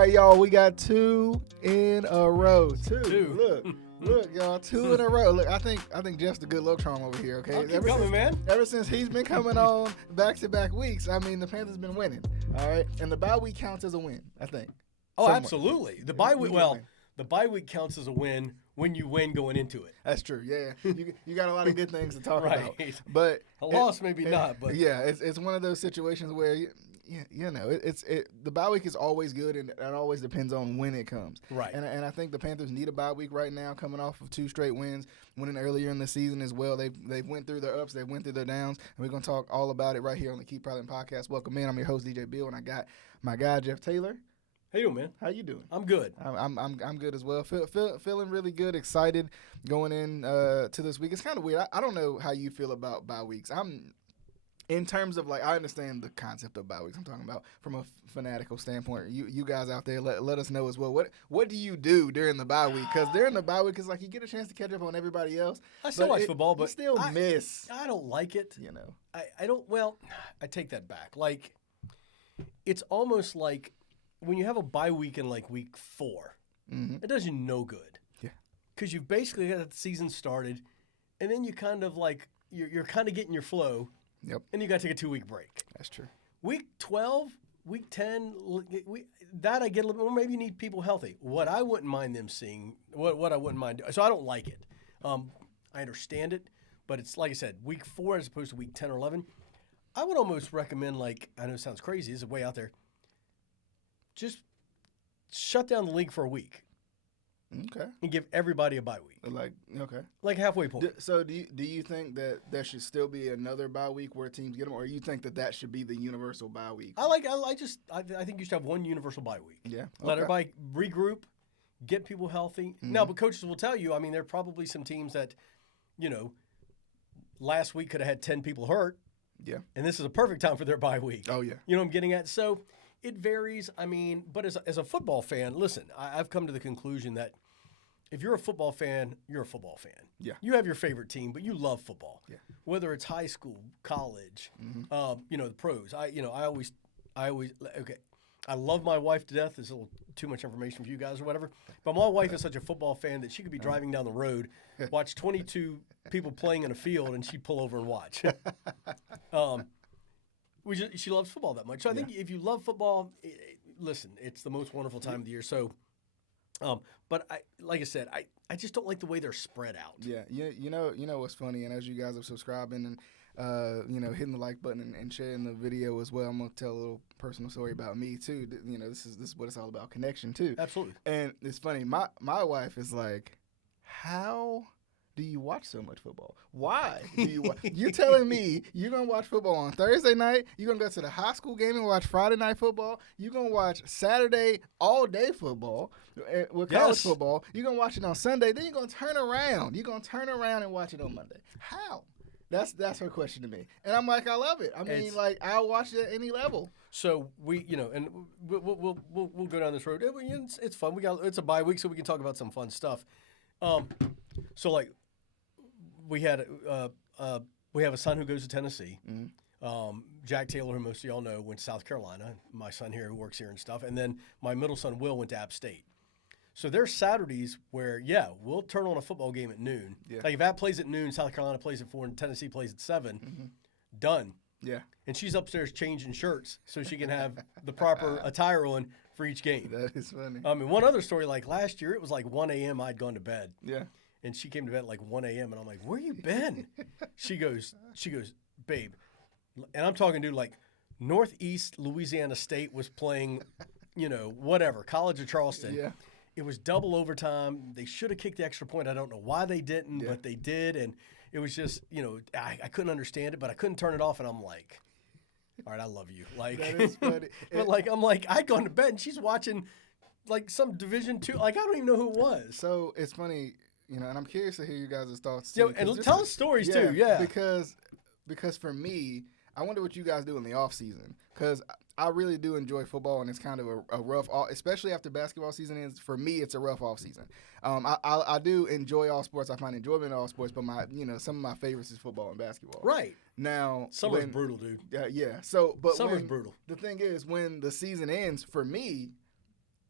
right, y'all. We got 2 in a row. Two. Look, y'all. 2 in a row. Look, I think Jeff's the good luck charm over here. Okay, I'll keep coming, man. Ever since he's been coming on back-to-back weeks, I mean, the Panthers been winning. All right, and the bye week counts as a win, I think. Oh, Somewhat. absolutely. The bye week. Well, the bye week counts as a win when you win going into it. That's true. Yeah, you got a lot of good things to talk about. But a loss, maybe not. But yeah, it's one of those situations where the bye week is always good, and it always depends on when it comes. Right. And I think the Panthers need a bye week right now, coming off of 2 straight wins, winning earlier in the season as well. They've went through their ups, they've went through their downs, and we're gonna talk all about it right here on the Keep Prowling podcast. Welcome in. I'm your host DJ Beal, and I got my guy Jeff Taylor. How you doing, man? How you doing? I'm good. I'm good as well. Feeling really good, excited going in to this week. It's kind of weird. I don't know how you feel about bye weeks. In terms of, like, I understand the concept of bye weeks. I'm talking about from a fanatical standpoint. You guys out there, let us know as well. What do you do during the bye week? Because during the bye week, it's like you get a chance to catch up on everybody else. I still watch football, but you still miss. I don't like it. You know. I don't. Well, I take that back. Like, it's almost like when you have a bye week in like week 4, it does you no good. Yeah. Because you've basically got the season started, and then you kind of like you're kind of getting your flow. Yep. And you got to take a 2-week break. That's true. Week 12, week 10, that I get a little bit more. Maybe you need people healthy. What I wouldn't mind them seeing, what I wouldn't mind doing. So I don't like it. I understand it, but it's like I said, week 4 as opposed to week 10 or 11. I would almost recommend, like, I know it sounds crazy. This is way out there. Just shut down the league for a week. Okay. And give everybody a bye week. Like halfway point. So do you think that there should still be another bye week where teams get them, or you think that should be the universal bye week? I think you should have one universal bye week. Yeah. Let everybody regroup, get people healthy. Now, but coaches will tell you, I mean, there are probably some teams that, last week could have had 10 people hurt. Yeah. And this is a perfect time for their bye week. Oh, yeah. You know what I'm getting at? So it varies. I mean, but as a football fan, listen, I've come to the conclusion that if you're a football fan, you're a football fan. Yeah. You have your favorite team, but you love football. Yeah. Whether it's high school, college, the pros. I love my wife to death. There's a little too much information for you guys or whatever. But my wife is such a football fan that she could be driving down the road, watch 22 people playing in a field, and she'd pull over and watch. She loves football that much. So I think if you love football, listen, it's the most wonderful time of the year. So, but like I said, I just don't like the way they're spread out. Yeah, you know what's funny, and as you guys are subscribing and hitting the like button and sharing the video as well, I'm gonna tell a little personal story about me too. This is what it's all about, connection too. Absolutely. And it's funny. My wife is like, how do you watch so much football? Why do you watch? You telling me you're going to watch football on Thursday night, you're going to go to the high school game and watch Friday night football, you're going to watch Saturday all-day football with college football, you're going to watch it on Sunday, then you're going to turn around. You're going to turn around and watch it on Monday. How? That's her question to me. And I'm like, I love it. I mean, I'll watch it at any level. So we, and we'll go down this road. It's fun. It's a bye week, so we can talk about some fun stuff. So like, we have a son who goes to Tennessee. Jack Taylor, who most of y'all know, went to South Carolina. My son here, who works here and stuff. And then my middle son, Will, went to App State. So there's Saturdays where, we'll turn on a football game at noon. Yeah. Like if App plays at noon, South Carolina plays at 4, and Tennessee plays at 7, done. Yeah. And she's upstairs changing shirts so she can have the proper attire on for each game. That is funny. And one other story, like last year, it was like 1 a.m. I'd gone to bed. Yeah. And she came to bed at like 1 a.m. and I'm like, where you been? She goes, babe. And I'm talking to like Northeast Louisiana State was playing, whatever, College of Charleston. Yeah. It was double overtime. They should have kicked the extra point. I don't know why they didn't, but they did. And it was just, I couldn't understand it, but I couldn't turn it off. And I'm like, all right, I love you. Like, that is funny. But I'm like, I'd gone to bed and she's watching like some Division II. Like, I don't even know who it was. So it's funny, and I'm curious to hear you guys' thoughts too. Yeah, and tell us stories too. Yeah. Because for me, I wonder what you guys do in the off season. Because I really do enjoy football, and it's kind of a rough, especially after basketball season ends. For me, it's a rough off season. I do enjoy all sports. I find enjoyment in all sports, but some of my favorites is football and basketball. Right. Now, summer's brutal, dude. Yeah. So, but summer's brutal. The thing is, when the season ends, for me,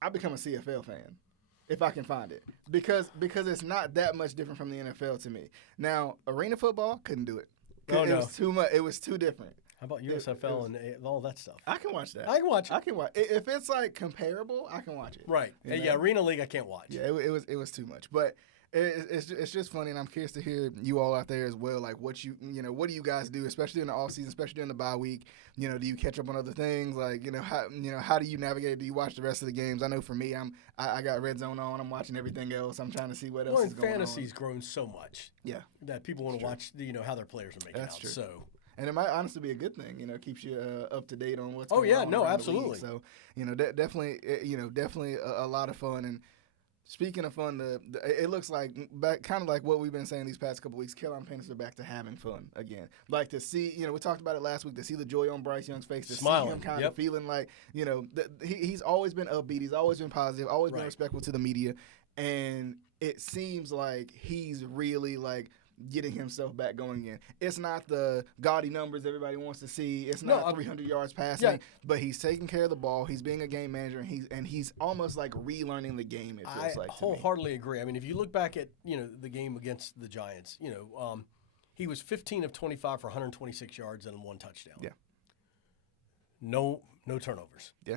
I become a CFL fan if I can find it because it's not that much different from the NFL to me. Now, arena football couldn't do it. Oh, It no. was too much. It was too different. How about USFL and all that stuff? I can watch that. I can watch it. I can watch if it's like comparable. I can watch it. Right. You know? Yeah, Arena League I can't watch. Yeah, it was too much, but it's just funny, and I'm curious to hear you all out there as well. Like what do you guys do, especially in the off season, especially during the bye week? Do you catch up on other things? Like how do you navigate? Do you watch the rest of the games? I know for me, I got Red Zone on. I'm watching everything else. I'm trying to see what else is going on. Fantasy's grown so much. Yeah, that people want to watch. How their players are making That's out. True. So. And it might honestly be a good thing, keeps you up to date on what's going on. Oh yeah, no, absolutely. So definitely, definitely a lot of fun. And speaking of fun, it looks like kind of like what we've been saying these past couple weeks. Carolina Panthers are back to having fun again. Like to see, we talked about it last week. To see the joy on Bryce Young's face, to Smiling. see him kind of feeling like, he's always been upbeat. He's always been positive. Always been respectful to the media, and it seems like he's really like getting himself back going again. It's not the gaudy numbers everybody wants to see. It's not 300 yards passing, but he's taking care of the ball. He's being a game manager, and he's almost like relearning the game. It feels like. I wholeheartedly agree. I mean, if you look back at the game against the Giants, he was 15 of 25 for 126 yards and 1 touchdown. Yeah. No turnovers. Yeah.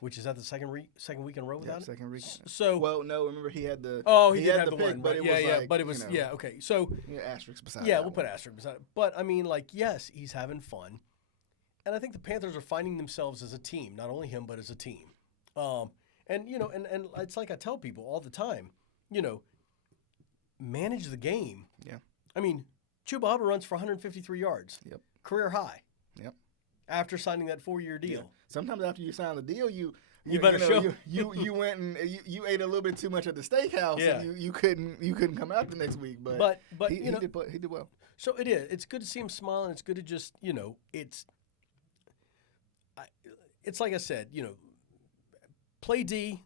Which is that the second week in a row without it? Second week. So no, remember he had the he did have the the pick, one, but it was like, but it was okay. So asterisks beside. Yeah, we'll put asterisks beside it. But I mean, like, yes, he's having fun, and I think the Panthers are finding themselves as a team, not only him but as a team. And it's like I tell people all the time, manage the game. Yeah. I mean, Chuba Hubbard runs for 153 yards. Yep. Career high. Yep. After signing that 4-year deal. Yeah. Sometimes after you sign the deal, you better show. You went and you ate a little bit too much at the steakhouse, and you couldn't come out the next week. But he did well. So it is. It's good to see him smile, and it's good to just it's like I said, play D,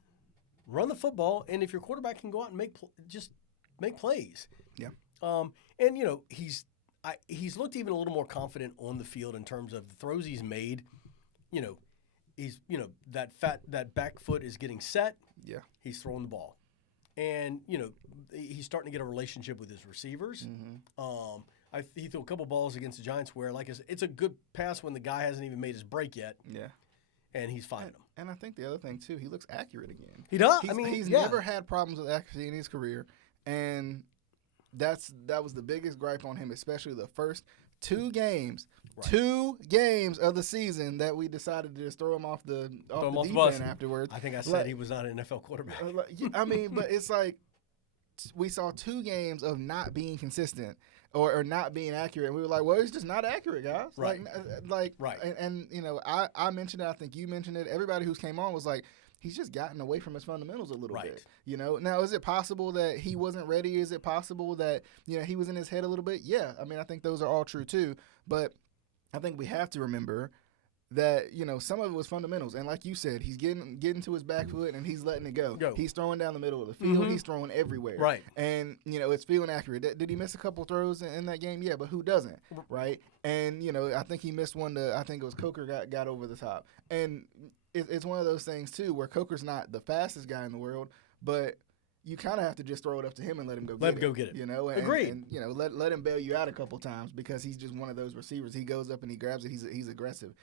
run the football, and if your quarterback can go out and make plays. Yeah. And he's looked even a little more confident on the field in terms of the throws he's made. He's that back foot is getting set. Yeah. He's throwing the ball, and he's starting to get a relationship with his receivers. Mm-hmm. He threw a couple balls against the Giants where, like, it's a good pass when the guy hasn't even made his break yet. Yeah. And he's finding them. And I think the other thing too, he looks accurate again. He does. He's never had problems with accuracy in his career, and that was the biggest gripe on him, especially the first 2 games. Right. 2 games of the season that we decided to just throw him off the deep end afterwards. I think I said he was not an NFL quarterback. I mean, but it's like we saw 2 games of not being consistent or not being accurate, and we were like, well, he's just not accurate, guys. Right. Right. And I mentioned it. I think you mentioned it. Everybody who came on was like, he's just gotten away from his fundamentals a little bit. Now, is it possible that he wasn't ready? Is it possible that he was in his head a little bit? Yeah. I mean, I think those are all true too. But I think we have to remember that some of it was fundamentals, and like you said, he's getting to his back foot and he's letting it go. He's throwing down the middle of the field. Mm-hmm. He's throwing everywhere. Right. And it's feeling accurate. Did he miss a couple throws in that game? Yeah, but who doesn't? Right. And I think he missed one. I think it was Coker got over the top, and it's one of those things too where Coker's not the fastest guy in the world, but you kind of have to just throw it up to him and let him go get it. Agreed. And let him bail you out a couple times because he's just one of those receivers. He goes up and he grabs it. He's aggressive.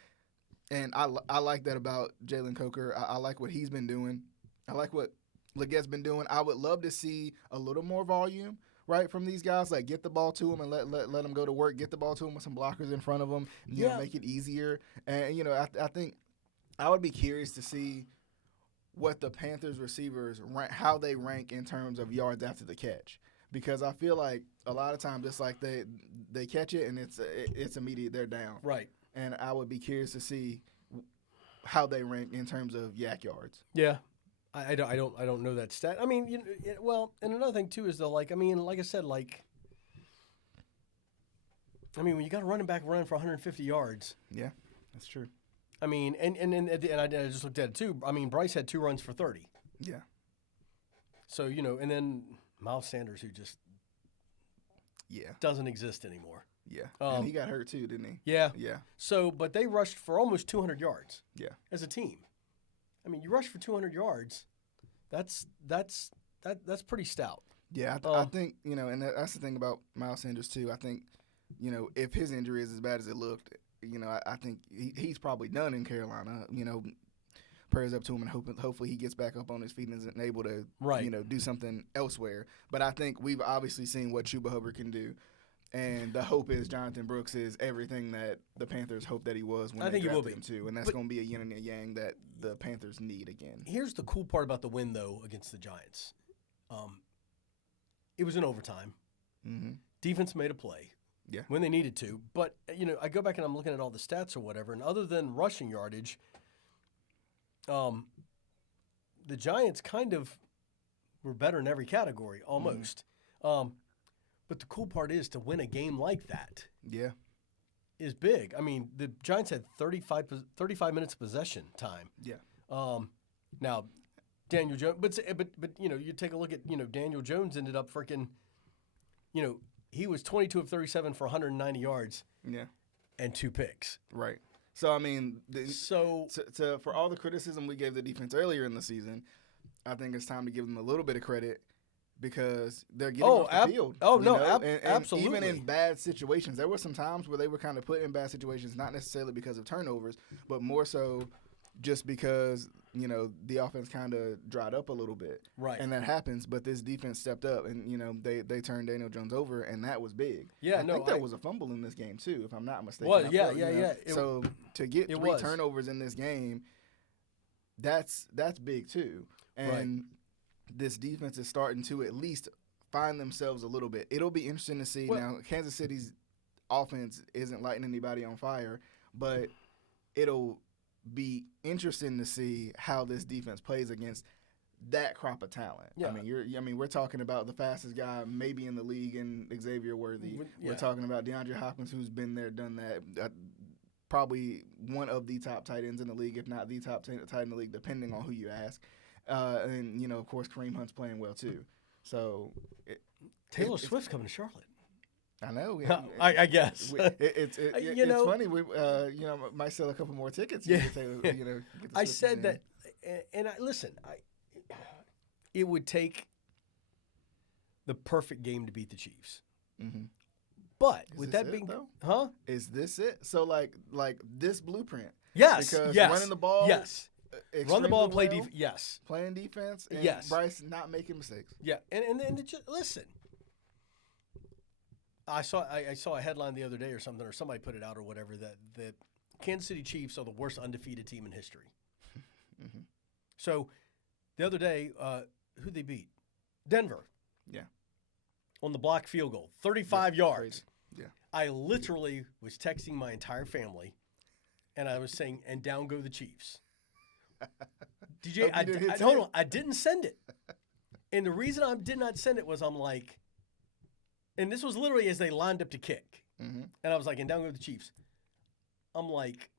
And I like that about Jalen Coker. I like what he's been doing. I like what Legette's been doing. I would love to see a little more volume, right, from these guys. Like, get the ball to them and let them go to work. Get the ball to them with some blockers in front of them. Make it easier. And, I think I would be curious to see what the Panthers receivers how they rank in terms of yards after the catch. Because I feel like a lot of times it's like they catch it and it's immediate. They're down. Right. And I would be curious to see how they rank in terms of yak yards. Yeah, I don't know that stat. I mean, and another thing too is like I said, when you got a running back running for 150 yards. Yeah, that's true. I mean, and I just looked at it too. I mean, Bryce had 2 runs for 30. Yeah. So and then Miles Sanders, who just doesn't exist anymore. Yeah, and he got hurt too, didn't he? Yeah. Yeah. So, but they rushed for almost 200 yards. Yeah. As a team. I mean, you rush for 200 yards. That's pretty stout. Yeah, I think, and that's the thing about Miles Sanders, too. I think, if his injury is as bad as it looked, I think he's probably done in Carolina. Prayers up to him, and hopefully he gets back up on his feet and is able to, do something elsewhere. But I think we've obviously seen what Chuba Hubbard can do. And the hope is Jonathan Brooks is everything that the Panthers hope that he was when they drafted him too. And that's going to be a yin and a yang that the Panthers need again. Here's the cool part about the win, though, against the Giants. It was in overtime. Mm-hmm. Defense made a play when they needed to. But, I go back and I'm looking at all the stats or whatever, and other than rushing yardage, the Giants kind of were better in every category, almost. Mm-hmm. But the cool part is to win a game like that is big. I mean, the Giants had 35 minutes of possession time. Yeah. Now, Daniel Jones, but you take a look at, Daniel Jones ended up freaking, he was 22 of 37 for 190 yards. Yeah. And 2 picks. Right. So, I mean, for all the criticism we gave the defense earlier in the season, I think it's time to give them a little bit of credit. Because they're getting off the field. Absolutely. Even in bad situations. There were some times where they were kind of put in bad situations, not necessarily because of turnovers, but more so just because, the offense kind of dried up a little bit. Right. And that happens, but this defense stepped up and, they turned Daniel Jones over, and that was big. Yeah, I think there was a fumble in this game, too, if I'm not mistaken. Well, yeah. So to get 3 turnovers in this game, that's big, too. And this defense is starting to at least find themselves a little bit. It'll be interesting to see. Now, Kansas City's offense isn't lighting anybody on fire, but it'll be interesting to see how this defense plays against that crop of talent. Yeah. I mean, we're talking about the fastest guy maybe in the league in Xavier Worthy. Yeah. We're talking about DeAndre Hopkins, who's been there, done that. Probably one of the top tight ends in the league, if not the top tight end in the league, depending on who you ask. And, of course, Kareem Hunt's playing well, too. So Taylor Swift's coming to Charlotte. I know. I guess. It's funny. We might sell a couple more tickets. Yeah. Get the I Swifties said in. that, and it would take the perfect game to beat the Chiefs. Mm-hmm. But Is with this that it, being, though? Is this it? So like this blueprint? Yes. Because yes. running the ball. Yes. Run the ball and play defense. Yes. Playing defense. And yes. Bryce not making mistakes. Yeah. And listen. I saw a headline the other day or something, or somebody put it out or whatever, that the Kansas City Chiefs are the worst undefeated team in history. Mm-hmm. So the other day, who'd they beat? Denver. Yeah. On the blocked field goal, 35 yards. Crazy. Yeah. I literally was texting my entire family, and I was saying, and down go the Chiefs. DJ, hold on, I didn't send it. And the reason I did not send it was I'm like, and this was literally as they lined up to kick. Mm-hmm. And I was like, and down go the Chiefs. I'm like,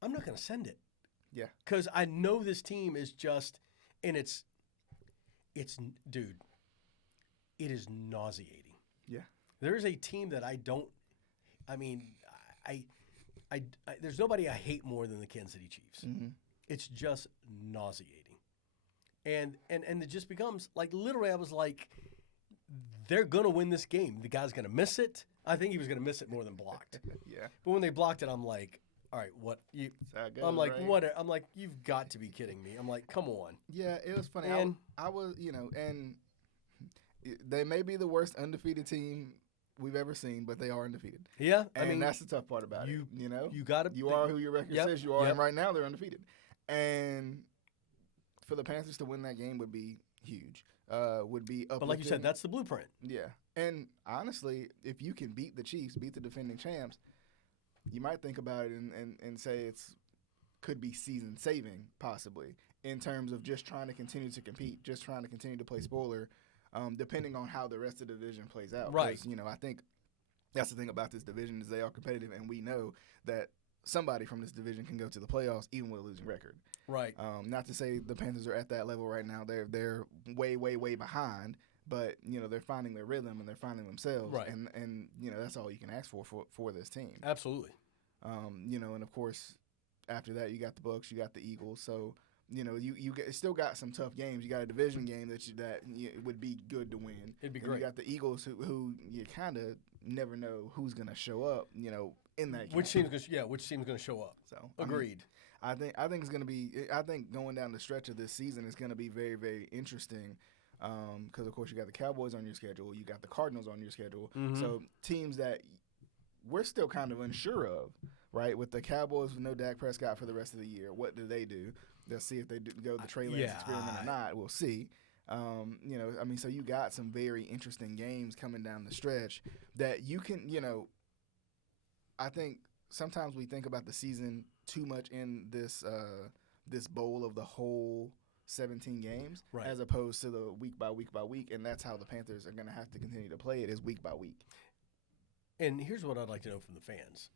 I'm not going to send it. Yeah. Because I know this team is just, and it's, dude, it is nauseating. Yeah. There is a team that there's nobody I hate more than the Kansas City Chiefs. Mm-hmm. It's just nauseating. And it just becomes, like, literally I was like, they're going to win this game. The guy's going to miss it. I think he was going to miss it more than blocked. Yeah. But when they blocked it, I'm like, all right, what? I'm like, right? what? I'm like, you've got to be kidding me. I'm like, come on. Yeah, it was funny. And I was, and they may be the worst undefeated team we've ever seen, but they are undefeated. Yeah, and I mean, that's the tough part about it. You got to. You are who your record says you are, and right now they're undefeated. And for the Panthers to win that game would be huge. Would be up. But like you said, that's the blueprint. Yeah, and honestly, if you can beat the Chiefs, beat the defending champs, you might think about it and say could be season saving possibly in terms of just trying to continue to compete, just trying to continue to play spoiler, depending on how the rest of the division plays out. Right. I think that's the thing about this division is they are competitive, and we know that somebody from this division can go to the playoffs even with a losing record. Right. Not to say the Panthers are at that level right now. They're way, way, way behind, but they're finding their rhythm and they're finding themselves. Right. And that's all you can ask for this team. Absolutely. And of course, after that you got the Bucs, you got the Eagles. So still got some tough games. You got a division game that would be good to win. It'd be and great. You got the Eagles who you kind of never know who's going to show up. In that game. Which team's going to show up? So agreed. I think it's going to be. I think going down the stretch of this season is going to be very, very interesting. Because of course you got the Cowboys on your schedule, you got the Cardinals on your schedule. Mm-hmm. So teams that we're still kind of unsure of, right? With the Cowboys with no Dak Prescott for the rest of the year, what do they do? They'll see if they go the Trey Lance experiment or not. We'll see. So you got some very interesting games coming down the stretch that you can, I think sometimes we think about the season too much in this bowl of the whole 17 games, right, as opposed to the week by week by week, and that's how the Panthers are going to have to continue to play it, is week by week. And here's what I'd like to know from the fans.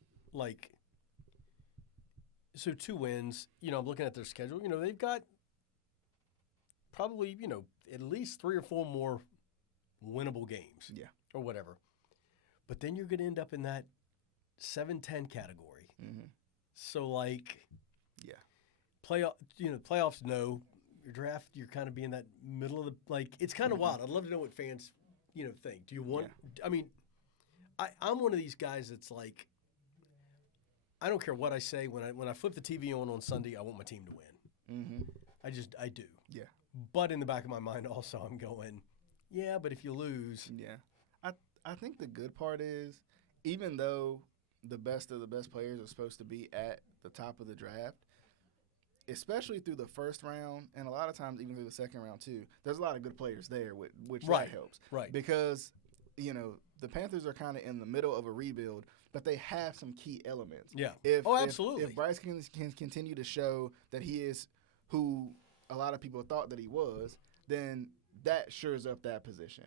So 2 wins, I'm looking at their schedule. They've got probably, at least 3 or 4 more winnable games. Yeah. Or whatever. But then you're going to end up in that 7-10 category. Mm-hmm. So, yeah. Playoffs, no. Your draft, you're kind of being that middle of the, it's kind of wild. I'd love to know what fans, think. Do you want, I'm one of these guys that's I don't care what I say. When I flip the TV on Sunday, I want my team to win. Mm-hmm. I do. Yeah. But in the back of my mind also, I'm going, yeah, but if you lose. Yeah. I think the good part is, even though the best of the best players are supposed to be at the top of the draft, especially through the first round, and a lot of times even through the second round too, there's a lot of good players there, which right. that helps. Right. Because, the Panthers are kind of in the middle of a rebuild, but they have some key elements. Yeah. Absolutely. If Bryce can continue to show that he is who a lot of people thought that he was, then that shores up that position.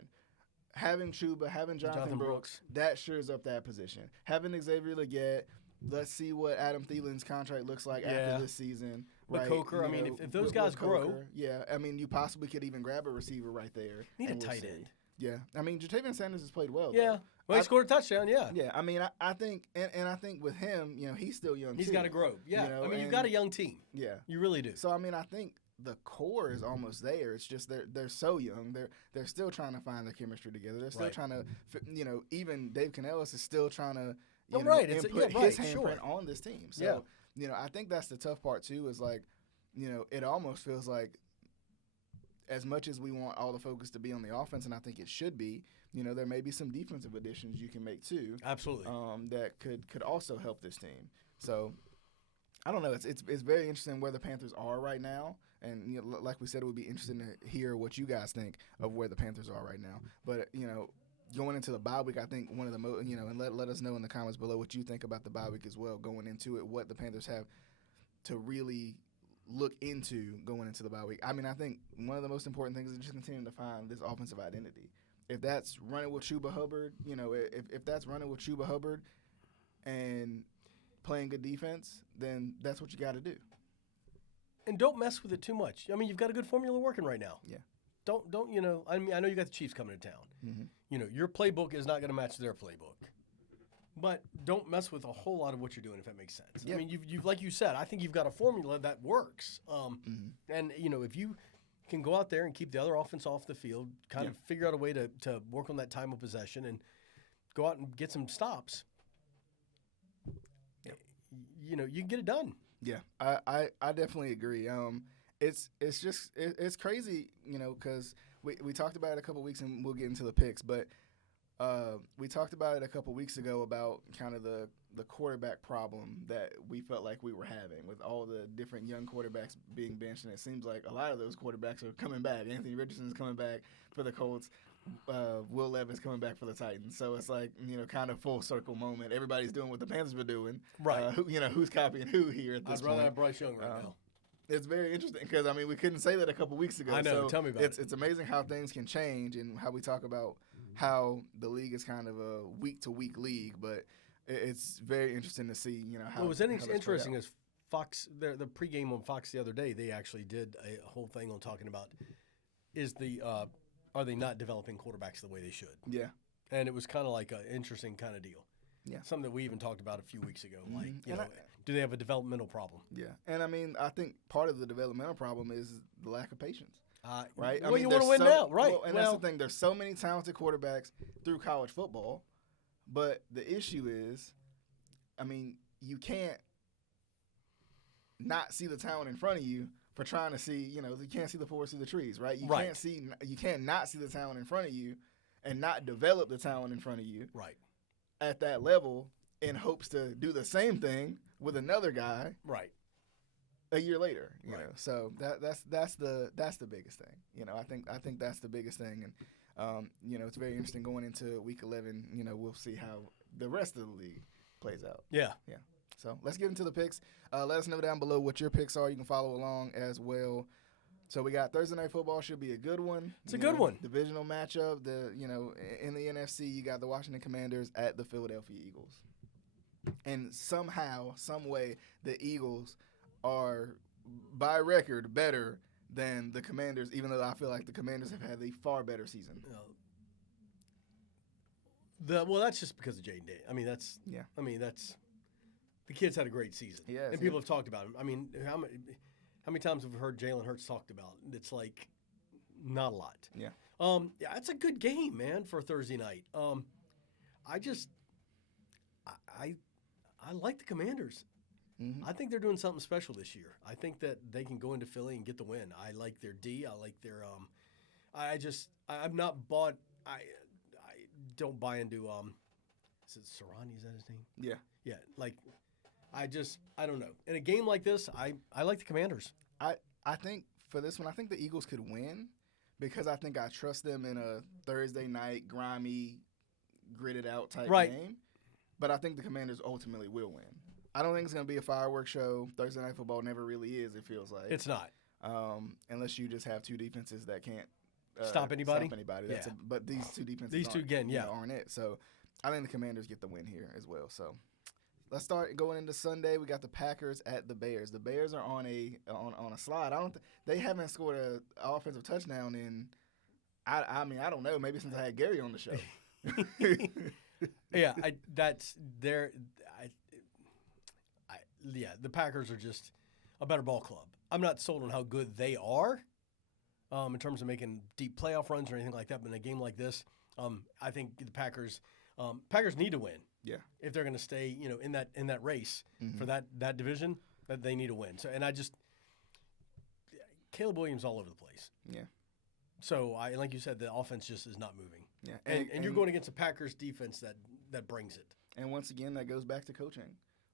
Having Chuba, having Jonathan Brooks, that shores up that position. Having Xavier Legette, let's see what Adam Thielen's contract looks like after this season. But right? Coker, if those guys grow. Yeah, you possibly could even grab a receiver right there. Need a tight end. Yeah, Jatavian Sanders has played well. Yeah, though. He scored a touchdown. Yeah. Yeah, I think, and I think with him, he's still young. He's got to grow. Yeah, you've got a young team. Yeah, you really do. So I think the core is almost there. It's just they're so young. They're still trying to find their chemistry together. They're still trying to, even Dave Canellis is still trying to, input his handprint on this team. So I think that's the tough part too. Is it almost feels like, as much as we want all the focus to be on the offense, and I think it should be, there may be some defensive additions you can make too. Absolutely. That could also help this team. So I don't know. It's very interesting where the Panthers are right now, and like we said, it would be interesting to hear what you guys think of where the Panthers are right now. But going into the bye week, I think one of the most, and let us know in the comments below what you think about the bye week as well. Going into it, what the Panthers have to really look into going into the bye week. I think one of the most important things is just continuing to find this offensive identity. If that's running with Chuba Hubbard, if that's running with Chuba Hubbard and playing good defense, then that's what you got to do. And don't mess with it too much. You've got a good formula working right now. Yeah. Don't I know you got the Chiefs coming to town. Mm-hmm. Your playbook is not going to match their playbook. But don't mess with a whole lot of what you're doing, if that makes sense. Yeah. You've like you said, I think you've got a formula that works. And, if you can go out there and keep the other offense off the field, kind of figure out a way to work on that time of possession and go out and get some stops, you can get it done. Yeah, I definitely agree. It's crazy, because we talked about it a couple weeks, and we'll get into the picks, but we talked about it a couple weeks ago about kind of the quarterback problem that we felt like we were having with all the different young quarterbacks being benched, and it seems like a lot of those quarterbacks are coming back. Anthony Richardson's coming back for the Colts. Will Levis coming back for the Titans. So it's kind of full circle moment. Everybody's doing what the Panthers were doing. Right. Who's copying who here at this point. I'd rather have Bryce Young right now. It's very interesting because, we couldn't say that a couple weeks ago. I know. So tell me about it. It's amazing how things can change and how we talk about how the league is kind of a week-to-week league. But it's very interesting to see, how What was how that's interesting played out. is Fox, the pregame on Fox the other day, they actually did a whole thing on talking about are they not developing quarterbacks the way they should? Yeah. And it was kind of like an interesting kind of deal. Yeah. Something that we even talked about a few weeks ago. Like, you And know, do they have a developmental problem? Yeah, and I mean, I think part of the developmental problem is the lack of patience. Right? Well, I mean, you want to win now, right? Well, and that's the thing. There's so many talented quarterbacks through college football, but the issue is, I mean, you can't not see the talent in front of you for trying to see. You can't see the forest through the trees, right? You can't not see the talent in front of you and not develop the talent in front of you, right, at that level in hopes to do the same thing with another guy, right, a year later. You right. know, so that's the biggest thing. I think that's the biggest thing, and it's very interesting going into week 11. We'll see how the rest of the league plays out. Yeah. So let's get into the picks. Let us know down below what your picks are. You can follow along as well. So we got Thursday Night Football, should be a good one. It's a good one. Divisional matchup. In the NFC, you got the Washington Commanders at the Philadelphia Eagles. And somehow, some way, the Eagles are, by record, better than the Commanders, even though I feel like the Commanders have had a far better season. Well, that's just because of Jaden Day. I mean, that's the kid's had a great season. Yeah, and people have talked about him. I mean, how many times have we heard Jalen Hurts talked about? It's like not a lot. Yeah. It's a good game, man, for Thursday night. I like the Commanders. Mm-hmm. I think they're doing something special this year. I think that they can go into Philly and get the win. I like their D. I like their I'm not bought. I don't buy into is it Sirianni? Is that his name? Yeah. Yeah. Like I don't know. In a game like this, I like the Commanders. I think for this one, I think the Eagles could win because I think I trust them in a Thursday night grimy, gritted out type game. But I think the Commanders ultimately will win. I don't think it's going to be a fireworks show. Thursday Night Football never really is, it feels like. It's not. Unless you just have two defenses that can't stop anybody. Yeah. But these two defenses aren't it. So I think the Commanders get the win here as well. So let's start going into Sunday. We got the Packers at the Bears. The Bears are on a slide. They haven't scored an offensive touchdown in I don't know, maybe since I had Gary on the show. Yeah, the Packers are just a better ball club. I'm not sold on how good they are in terms of making deep playoff runs or anything like that. But in a game like this, I think the Packers need to win. Yeah, if they're going to stay, in that race for that division, that they need to win. So, and Caleb Williams all over the place. Yeah. So like you said, the offense just is not moving. Yeah, and you're going against a Packers defense that brings it. And once again, that goes back to coaching,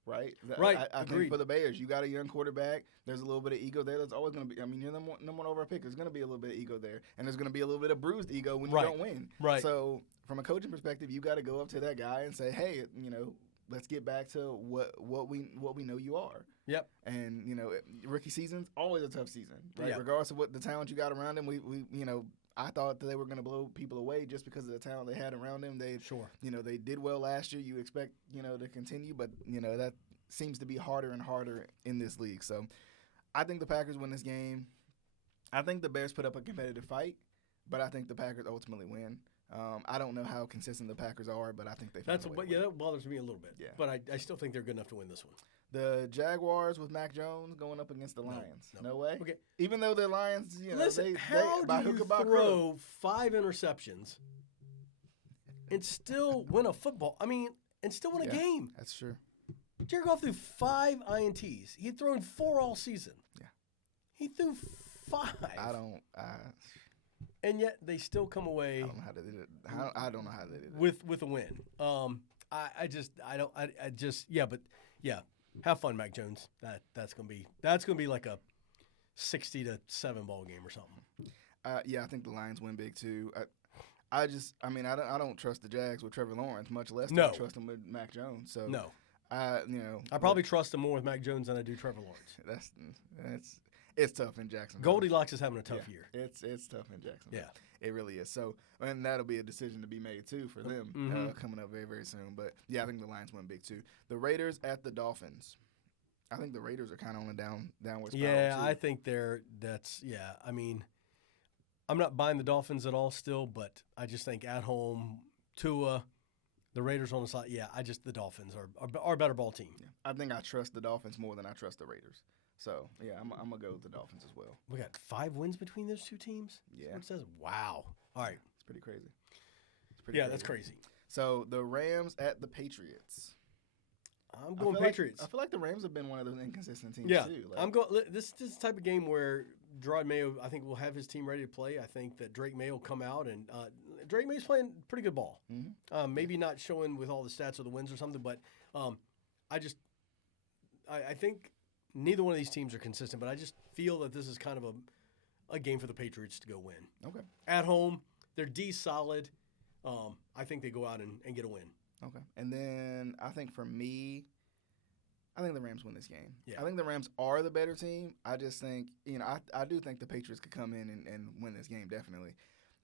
right? Right. I think for the Bears, you got a young quarterback. There's a little bit of ego there. There's always going to be. I mean, you're number one overall pick. There's going to be a little bit of ego there, and there's going to be a little bit of bruised ego when you don't win. Right. So from a coaching perspective, you got to go up to that guy and say, hey, let's get back to what we know you are. Yep. And rookie season's always a tough season, right? Yeah. Regardless of what the talent you got around him, we I thought that they were going to blow people away just because of the talent they had around them. They did well last year. You expect to continue, but that seems to be harder and harder in this league. So I think the Packers win this game. I think the Bears put up a competitive fight, but I think the Packers ultimately win. I don't know how consistent the Packers are, but I think they. That bothers me a little bit. Yeah. But I still think they're good enough to win this one. The Jaguars with Mac Jones going up against the Lions. No way. Okay. Even though the Lions, listen, how do you throw 5 interceptions and still win a football? I mean, and still win a game. That's true. Jared Goff threw 5 INTs. He'd thrown 4 all season. Yeah. He threw 5. And yet they still come away. I don't know how they did it. I don't know how they did it. With a win. Have fun, Mac Jones. That's gonna be like a 60-7 ball game or something. I think the Lions win big too. I don't trust the Jags with Trevor Lawrence, much less do I trust them with Mac Jones. So no, I probably trust him more with Mac Jones than I do Trevor Lawrence. It's tough in Jacksonville. Goldilocks is having a tough year. It's tough in Jacksonville. Yeah, it really is. So, and that'll be a decision to be made too for them coming up very, very soon. But yeah, I think the Lions win big too. The Raiders at the Dolphins. I think the Raiders are kind of on a downward spiral. Yeah, too. I think I mean, I'm not buying the Dolphins at all still, but I just think at home, Tua, The Raiders on the side. Yeah, the Dolphins are a better ball team. Yeah. I think I trust the Dolphins more than I trust the Raiders. So, yeah, I'm going to go with the Dolphins as well. We got 5 wins between those two teams? Yeah. It says, wow. All right. It's pretty crazy. That's crazy. So, the Rams at the Patriots. I'm going Patriots. I feel like the Rams have been one of those inconsistent teams, too. I'm going. This is the type of game where Gerard Mayo, I think, will have his team ready to play. I think that Drake May will come out, and Drake May's playing pretty good ball. Mm-hmm. Maybe not showing with all the stats or the wins or something, but I think neither one of these teams are consistent, but I just feel that this is kind of a game for the Patriots to go win. Okay. At home, they're D solid. I think they go out and get a win. Okay. And then I think for me, I think the Rams win this game. Yeah. I think the Rams are the better team. I just think, I do think the Patriots could come in and win this game, definitely.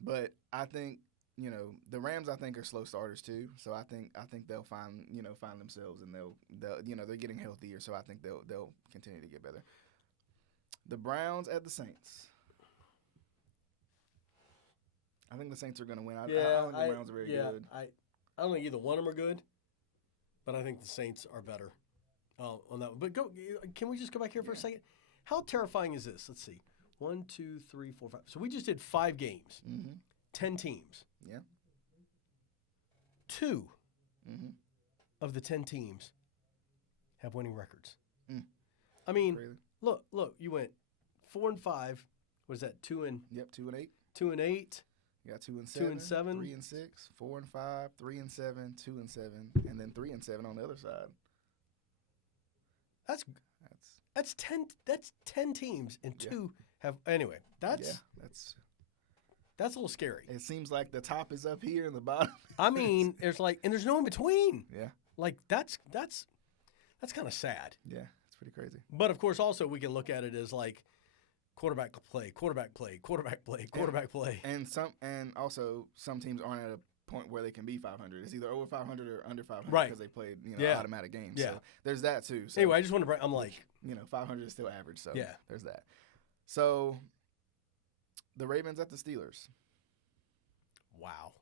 But I think, the Rams I think are slow starters too. So I think they'll find themselves, and they're getting healthier, so I think they'll continue to get better. The Browns at the Saints. I think the Saints are going to win. I don't think the Browns are very good. I don't think either one of them are good, but I think the Saints are better on that one. But can we just go back here for a second? How terrifying is this? Let's see. 1, 2, 3, 4, 5. So we just did 5 games, 10 teams. Yeah. 2 of the 10 teams have winning records. I mean, Crazy. look, you went 4 and 5. What is that? 2 and 2-8. 2 and 8. You got 2 and 7, 2 and 7, 3 and 6, 4 and 5, 3 and 7, 2 and 7, and then 3 and 7 on the other side. That's 10. That's 10 teams, and 2 have. Anyway, that's a little scary. It seems like the top is up here and the bottom. I mean, there's no in between. Yeah. Like that's kind of sad. Yeah, it's pretty crazy. But of course, also we can look at it as like quarterback play, quarterback play, quarterback play, quarterback play. And also some teams aren't at a point where they can be 500. It's either over 500 or under 500 right. because they played Yeah. automatic games. Yeah. So there's that too. So, Anyway, I just want to. I'm like, 500 is still average. So yeah. there's that. So the Ravens at the Steelers. wow.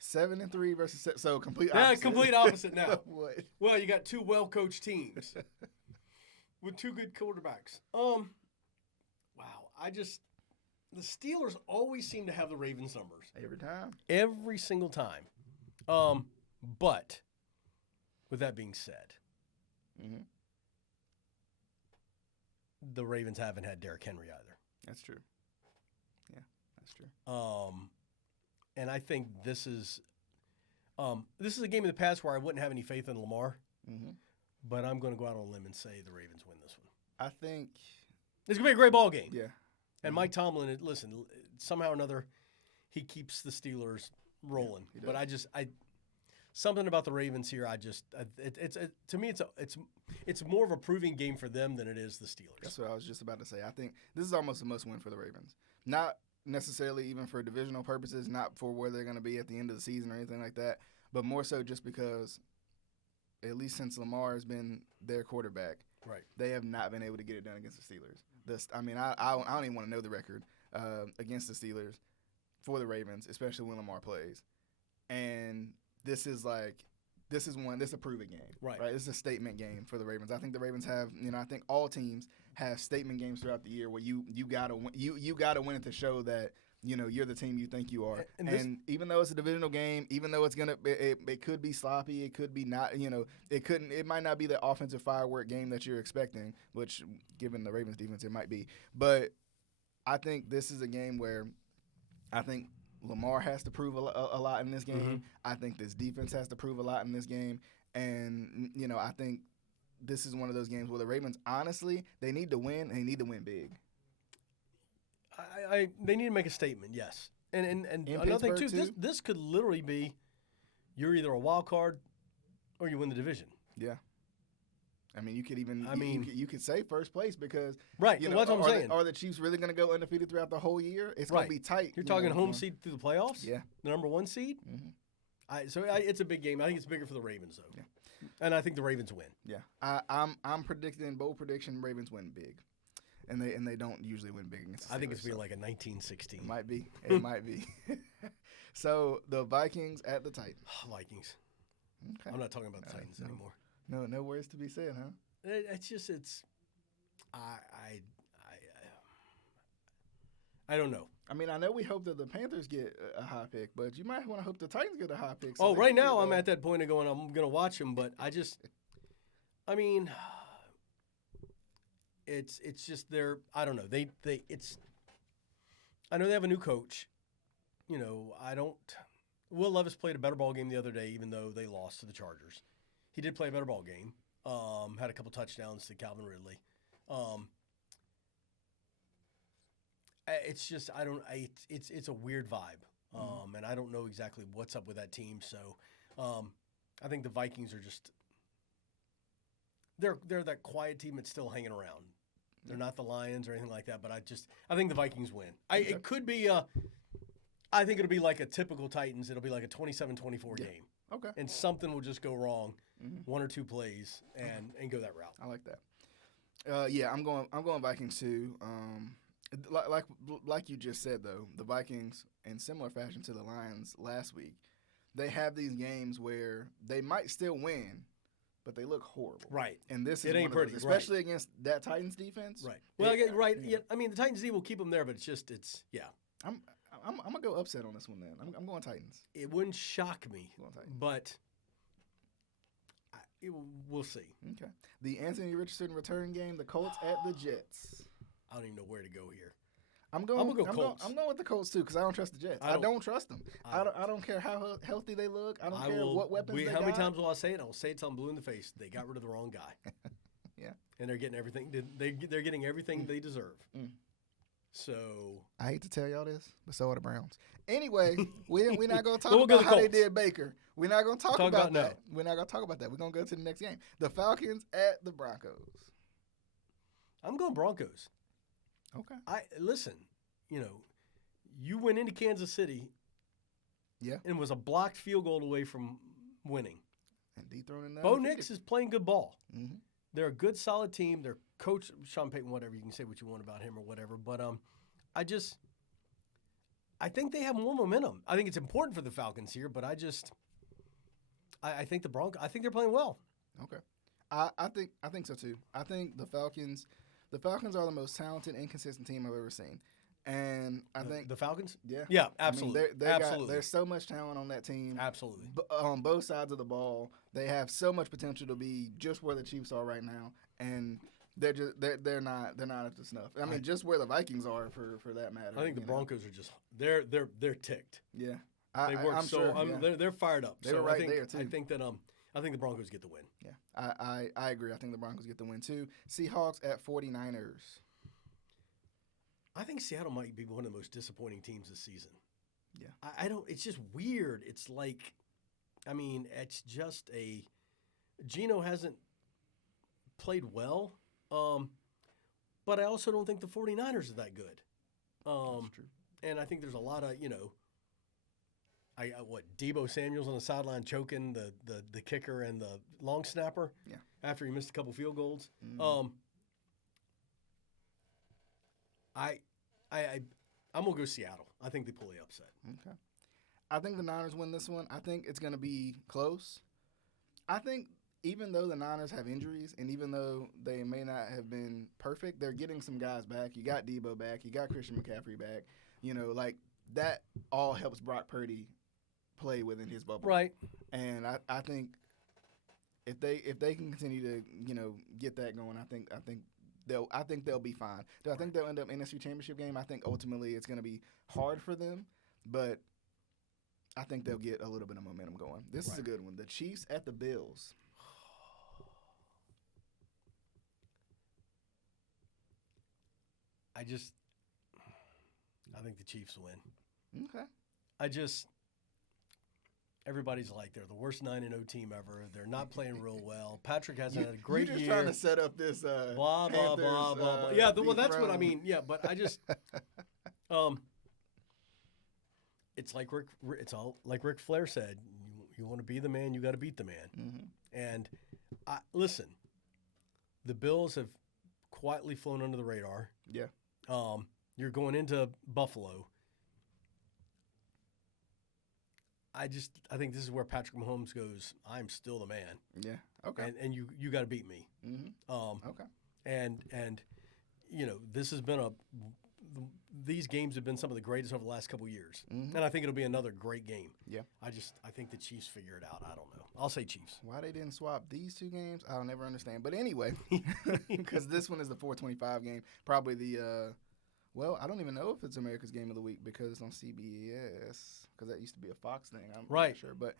7-3 versus so complete opposite. Yeah, complete opposite now. What? Well, you got 2 well-coached teams with 2 good quarterbacks. Wow. The Steelers always seem to have the Ravens numbers Every time. every single time. But with that being said, the Ravens haven't had Derrick Henry either. That's true. Yeah, that's true. And I think this is a game in the past where I wouldn't have any faith in Lamar. But I'm going to go out on a limb and say the Ravens win this one. I think It's going to be a great ball game. Yeah. And Mike Tomlin, listen, somehow or another, he keeps the Steelers rolling. he does. But something about the Ravens here, to me, it's more of a proving game for them than it is the Steelers. That's what I was just about to say. I think this is almost a must-win for the Ravens. Not necessarily even for divisional purposes, not for where they're going to be at the end of the season or anything like that, but more so just because, at least since Lamar has been their quarterback, right, they have not been able to get it done against the Steelers. I don't even want to know the record against the Steelers for the Ravens, especially when Lamar plays. And this is a proving game, right? This is a statement game for the Ravens. I think the Ravens have, I think all teams have statement games throughout the year where you gotta win, you gotta win it to show that you're the team you think you are. And even though it's a divisional game, even though it could be sloppy, it could be not, it might not be the offensive firework game that you're expecting, which given the Ravens defense it might be. But I think this is a game where I think Lamar has to prove a lot in this game. I think this defense has to prove a lot in this game. And, I think this is one of those games where the Ravens, honestly, they need to win, and they need to win big. They need to make a statement, yes. And another thing, too, this could literally be you're either a wild card or you win the division. Yeah. I mean, you could even you could say first place because right. That's what I'm saying. Are the Chiefs really going to go undefeated throughout the whole year? It's going to be tight. You're talking home seed through the playoffs. Yeah, the number 1 seed. It's a big game. I think it's bigger for the Ravens though. Yeah. And I think the Ravens win. Yeah, I'm predicting bold prediction. Ravens win big, and they don't usually win big against the Steelers. I think it's be like a 19-16. It might be. It might be. So the Vikings at the Titans. Vikings. Okay. I'm not talking about the Titans anymore. No words to be said, huh? I don't know. I mean, I know we hope that the Panthers get a high pick, but you might want to hope the Titans get a high pick. So Right now I'm at that point of going, I'm going to watch them, but I mean, it's just I don't know. I know they have a new coach. You know, Will Levis played a better ball game the other day, even though they lost to the Chargers. He did play a better ball game. Had a couple touchdowns to Calvin Ridley. It's just it's a weird vibe, and I don't know exactly what's up with that team. So, I think the Vikings are just they're that quiet team that's still hanging around. They're not the Lions or anything like that, but I think the Vikings win. It could be I think it'll be like a typical Titans. It'll be like a 27-24 game. Okay. And something will just go wrong, one or two plays, and go that route. I like that. I'm going Vikings too. Like you just said though, the Vikings, in similar fashion to the Lions last week, they have these games where they might still win, but they look horrible. Right. And this it is ain't pretty, especially against that Titans defense. Right. Well, yeah. I mean, the Titans D will keep them there, but yeah. I'm gonna go upset on this one then. I'm going Titans. It wouldn't shock me, but we'll see. Okay. The Anthony Richardson return game, the Colts at the Jets. I don't even know where to go here. I'm going Colts. I'm going with the Colts too because I don't trust the Jets. I don't trust them. I don't care how healthy they look. I don't care what weapons they got. How many times will I say it? I will say it till I'm blue in the face. They got rid of the wrong guy. Yeah. And they're getting everything. They're getting everything they deserve. So I hate to tell y'all this, but so are the Browns. Anyway, we're not going to talk about how they did Baker. We're not going to talk about that. We're not going to talk about that. We're going to go to the next game. The Falcons at the Broncos. I'm going Broncos. Okay. Listen, you went into Kansas City, and was a blocked field goal away from winning. And dethroning that. Bo Nix is playing good ball. Mm-hmm. They're a good, solid team. Their coach, Sean Payton, whatever, you can say what you want about him or whatever. But I think they have more momentum. I think it's important for the Falcons here, but I think I think they're playing well. Okay. I think so too. I think the Falcons are the most talented and consistent team I've ever seen. And I think the Falcons? Yeah. Yeah, absolutely. I mean, there's so much talent on that team. Absolutely. On both sides of the ball. They have so much potential to be just where the Chiefs are right now. And they're not up to snuff. I mean, just where the Vikings are for that matter. I think the Broncos are just they're ticked. Yeah. They work I'm so sure, they're fired up. They were right there too. I think the Broncos get the win. Yeah. I agree. I think the Broncos get the win too. Seahawks at 49ers. I think Seattle might be one of the most disappointing teams this season. Yeah. I don't it's just weird. It's like it's just Geno hasn't played well. But I also don't think the 49ers are that good. That's true. And I think there's a lot of, Deebo Samuel's on the sideline choking the kicker and the long snapper after he missed a couple field goals. Mm. I'm going to go Seattle. I think they pull the upset. Okay. I think the Niners win this one. I think it's going to be close. I think even though the Niners have injuries and even though they may not have been perfect, they're getting some guys back. You got Deebo back. You got Christian McCaffrey back. That all helps Brock Purdy play within his bubble. Right. And I think if they can continue to, get that going, I think they'll be fine. Do I think they'll end up in the NFC Championship game? I think ultimately it's going to be hard for them, but I think they'll get a little bit of momentum going. This is a good one. The Chiefs at the Bills. I think the Chiefs win. Okay. Everybody's like they're the worst 9-0 team ever. They're not playing real well. Patrick hasn't had a great year. You're just trying to set up this blah blah Panthers, blah blah blah. Yeah, well that's what I mean. Yeah, but I just it's like Ric Flair said. You want to be the man, you got to beat the man. Mm-hmm. And listen, the Bills have quietly flown under the radar. Yeah. You're going into Buffalo. I think this is where Patrick Mahomes goes, I'm still the man. Yeah. Okay. And you got to beat me. Okay. And this has been these games have been some of the greatest over the last couple of years. And I think it'll be another great game. Yeah. I think the Chiefs figure it out. I don't know. I'll say Chiefs. Why they didn't swap these two games, I'll never understand. But anyway, because this one is the 4:25 game, probably the well, I don't even know if it's America's Game of the Week because it's on CBS, because that used to be a Fox thing. I'm not sure. But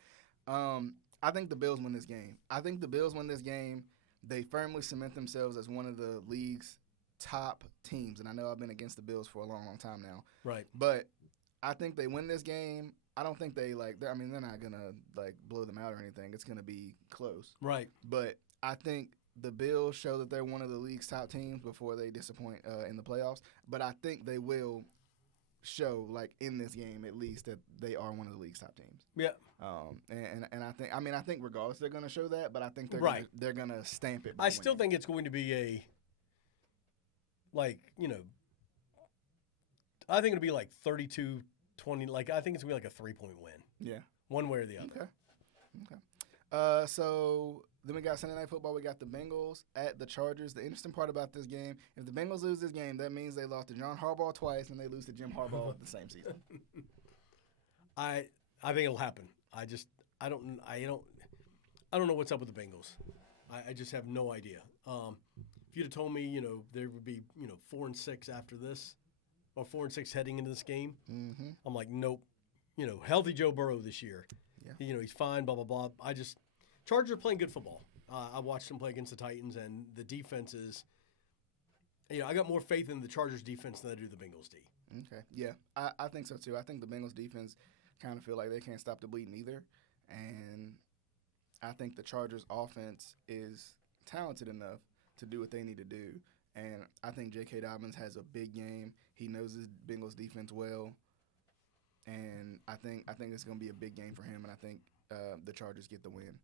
I think the Bills win this game. I think the Bills win this game. They firmly cement themselves as one of the league's top teams. And I know I've been against the Bills for a long, long time now. Right. But I think they win this game. I don't think they're not going to, blow them out or anything. It's going to be close. Right. But I think the Bills show that they're one of the league's top teams before they disappoint in the playoffs. But I think they will show, in this game at least, that they are one of the league's top teams. Yeah. And I think regardless they're going to show that, but I think they're going to stamp it. I still think it's going to be I think it'll be 32-20. I think it's going to be a 3-point win. Yeah. One way or the other. Okay. So then we got Sunday Night Football. We got the Bengals at the Chargers. The interesting part about this game, if the Bengals lose this game, that means they lost to John Harbaugh twice and they lose to Jim Harbaugh the same season. I think it'll happen. I don't know what's up with the Bengals. I just have no idea. If you'd have told me, there would be 4-6 after this, or 4-6 heading into this game, I'm like, nope. Healthy Joe Burrow this year. Yeah. He's fine. Blah blah blah. Chargers are playing good football. I watched them play against the Titans, and the defense is. I got more faith in the Chargers defense than I do the Bengals D. Okay. Yeah, I think so too. I think the Bengals defense kind of feel like they can't stop the bleeding either, and I think the Chargers offense is talented enough to do what they need to do. And I think J.K. Dobbins has a big game. He knows his Bengals defense well, and I think it's going to be a big game for him. And I think the Chargers get the win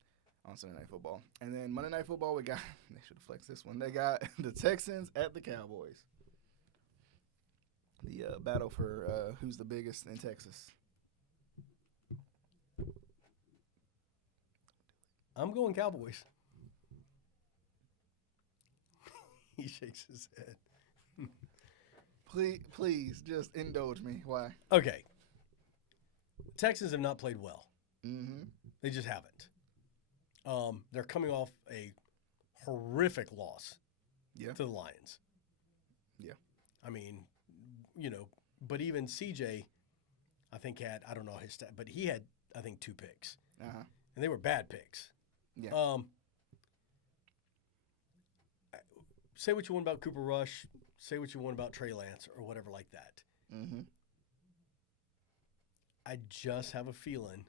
on Sunday Night Football. And then Monday Night Football, they should have flexed this one. They got the Texans at the Cowboys. The battle for who's the biggest in Texas. I'm going Cowboys. He shakes his head. Please, just indulge me. Why? Okay. Texans have not played well. Mm-hmm. They just haven't. They're coming off a horrific loss to the Lions. Yeah. I mean, but even CJ, I think I don't know his stat, but he had, I think, 2 picks. Uh-huh. And they were bad picks. Yeah. Say what you want about Cooper Rush, say what you want about Trey Lance or whatever like that. Mm-hmm. I just have a feeling.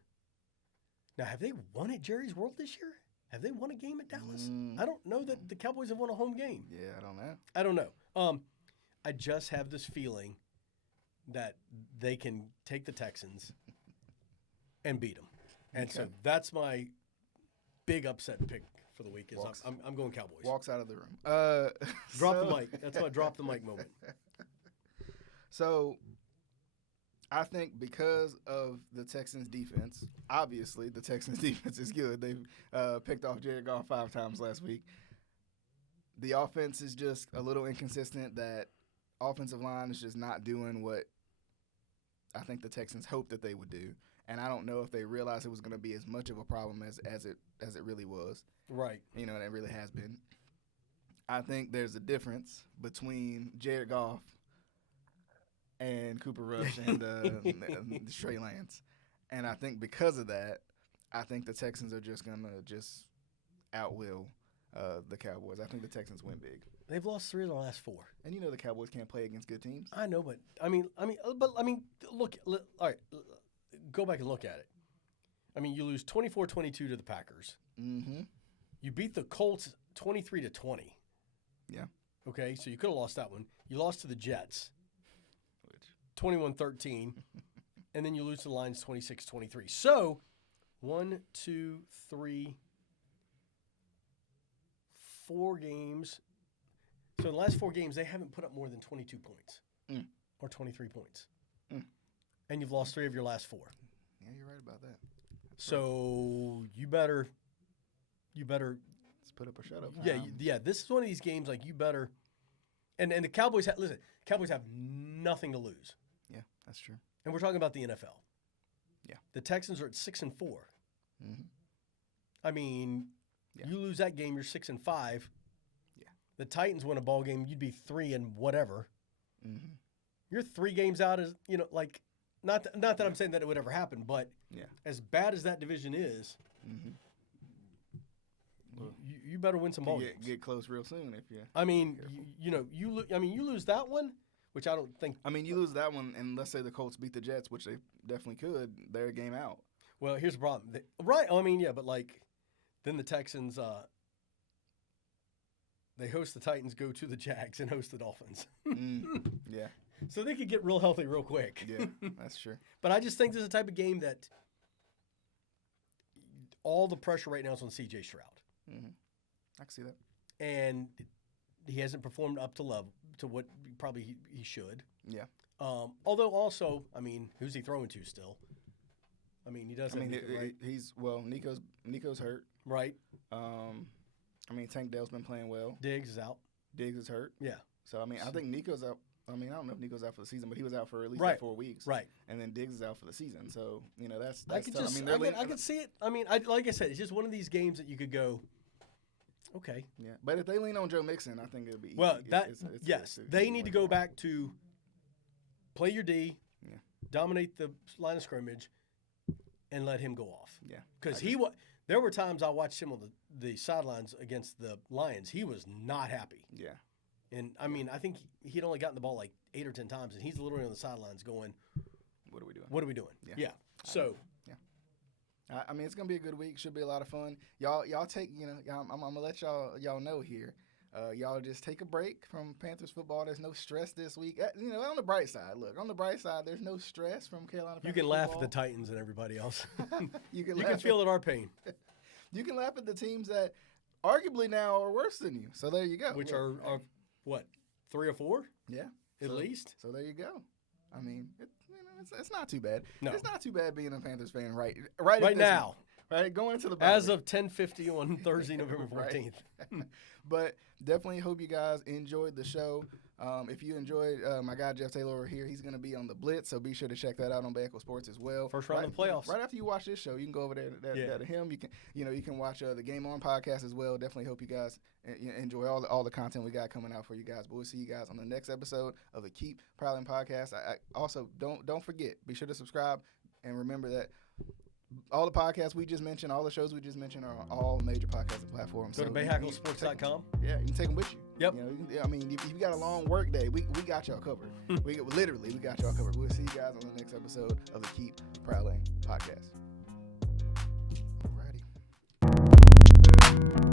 Now, have they won at Jerry's World this year? Have they won a game at Dallas? I don't know that the Cowboys have won a home game. Yeah, I don't know. I just have this feeling that they can take the Texans and beat them. And so that's my big upset pick for the week. I'm going Cowboys. Walks out of the room. Drop the mic. That's my drop the mic moment. So I think because of the Texans' defense, obviously the Texans' defense is good. They've picked off Jared Goff 5 times last week. The offense is just a little inconsistent. That offensive line is just not doing what I think the Texans hoped that they would do. And I don't know if they realized it was going to be as much of a problem as it really was. Right. And it really has been. I think there's a difference between Jared Goff and Cooper Rush and Trey Lance. And I think because of that, I think the Texans are just going to outwill the Cowboys. I think the Texans win big. They've lost 3 of the last 4. And the Cowboys can't play against good teams. I know, but look, all right, go back and look at it. I mean, you lose 24-22 to the Packers. Mm-hmm. You beat the Colts 23-20. Yeah. Okay, so you could have lost that one. You lost to the Jets 21-13, and then you lose to the Lions 26-23. So 1, 2, 3, 4 games. So in the last 4 games, they haven't put up more than 22 points or 23 points. And you've lost 3 of your last 4. Yeah, you're right about that. So you better. Let's put up or shut up. Yeah. This is one of these games like you better. And the Cowboys Cowboys have nothing to lose. Yeah, that's true. And we're talking about the NFL. Yeah. The Texans are at 6-4. Mm-hmm. I mean, you lose that game, you're 6-5. Yeah. The Titans win a ball game, you'd be 3 and whatever. Mm-hmm. You're 3 games out as like not that I'm saying that it would ever happen, but as bad as that division is, you better win some ball games. Get close real soon if you. I mean, you lose that one, which I don't think. I mean, you lose that one, and let's say the Colts beat the Jets, which they definitely could. They're a game out. Well, here's the problem. Right? I mean, yeah, but like, then the Texans, they host the Titans, go to the Jags, and host the Dolphins. Yeah. So they could get real healthy real quick. Yeah, that's true. But I just think this is the type of game that all the pressure right now is on C.J. Stroud. Mm-hmm. I can see that. And he hasn't performed up to what probably he should. Yeah. Although also, I mean, who's he throwing to still? I mean, he doesn't. Right? Nico's hurt. Right. I mean, Tank Dell's been playing well. Diggs is out. Diggs is hurt. Yeah. So I mean, I think Nico's out. I mean, I don't know if Nico's out for the season, but he was out for at least 4 weeks. Right. And then Diggs is out for the season. So that's I could tough. just. I could see it. I mean, like I said, it's just one of these games that you could go. Okay. Yeah, but if they lean on Joe Mixon, I think it'll be easy. Well, they need to go back to play your D, dominate the line of scrimmage, and let him go off. Yeah, because there were times I watched him on the sidelines against the Lions. He was not happy. Yeah, and I mean, I think he'd only gotten the ball like 8 or 10 times, and he's literally on the sidelines going, "What are we doing? What are we doing?" Yeah. So. I mean, it's gonna be a good week. Should be a lot of fun. Y'all take, I'm gonna let y'all know here. Y'all just take a break from Panthers football. There's no stress this week. On the bright side, there's no stress from Carolina Panthers. You can laugh at the Titans and everybody else. you can feel at our pain. You can laugh at the teams that arguably now are worse than you. So there you go. Which are what, 3 or 4? Yeah, at least. So there you go. I mean, it's not too bad. No. It's not too bad being a Panthers fan right now. Right, going into the bye as of 10:50 on Thursday, November 14th. But definitely hope you guys enjoyed the show. If you enjoyed my guy Jeff Taylor over here, he's going to be on the Blitz, so be sure to check that out on Bahakel Sports as well. First round of the playoffs. Right after you watch this show, you can go over there to him. You can watch the Game On podcast as well. Definitely hope you guys enjoy all the content we got coming out for you guys. But we'll see you guys on the next episode of the Keep Prowling podcast. I also don't forget, be sure to subscribe and remember that all the podcasts we just mentioned, all the shows we just mentioned are on all major podcasting platforms. Go to BahakelSports.com. Yeah, you can take them with you. Yep. I mean, if you got a long work day, we got y'all covered. we got y'all covered. We'll see you guys on the next episode of the Keep Prowling podcast. Alrighty.